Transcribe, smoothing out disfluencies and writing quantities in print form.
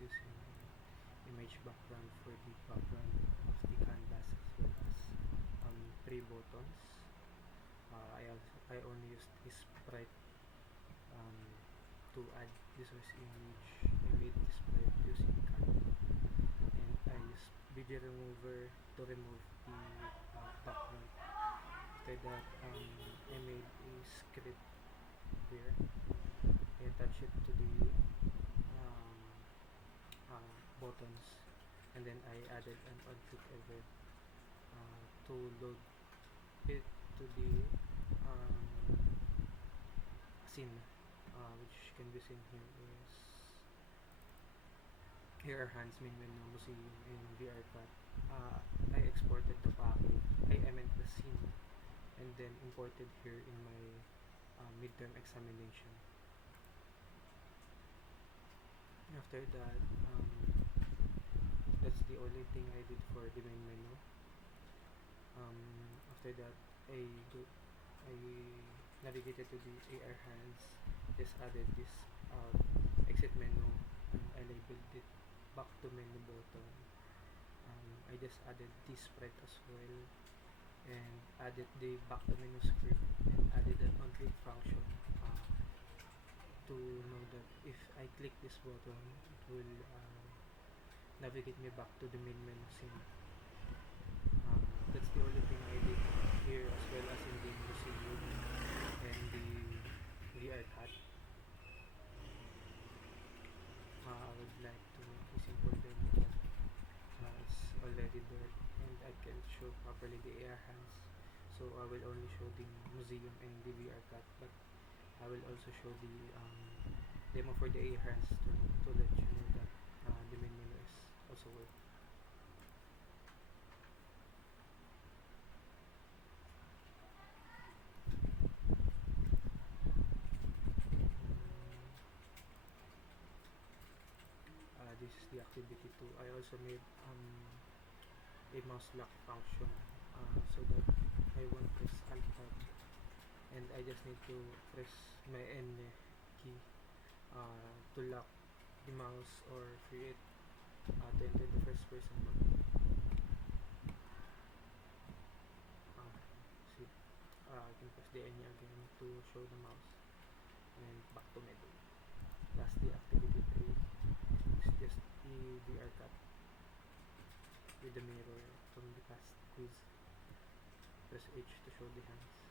using image background for the background of the canvas, as well as 3 buttons. I only used this sprite to add the source image. I made this sprite using Canva, and I used video remover to remove the background. After that, I made a script here. I attach it to the buttons, and then I added an on-click event to load it to the scene, which can be seen here is here are Hans main menu museum in VRCAT. I exported the package, I meant the scene, and then imported here in my midterm examination. After that, that's the only thing I did for the main menu. After that, I navigated to the AR Hands, just added this exit menu, and I labeled it back to menu button. I just added this sprite as well, and added the back to menu script, and added an on-click function to know that if I click this button, it will navigate me back to the main menu scene. That's the only thing I did here, as well as in the museum and the VRCAT. I would like to make a simple demo, but it's already there and I can show properly the AR Hands, so I will only show the museum and the VRCAT, but I will also show the demo for the AR Hands to let you know that the main menu is also working. This is the activity 2. I also made a mouse lock function, so that I won't press Alt Tab, and I just need to press my N key to lock the mouse or create to enter the first person mode. See, I can press the N again to show the mouse, and back to menu. Lastly, activity 3 is just the VRCAT with the mirror from the past quiz. Press H to show the hands.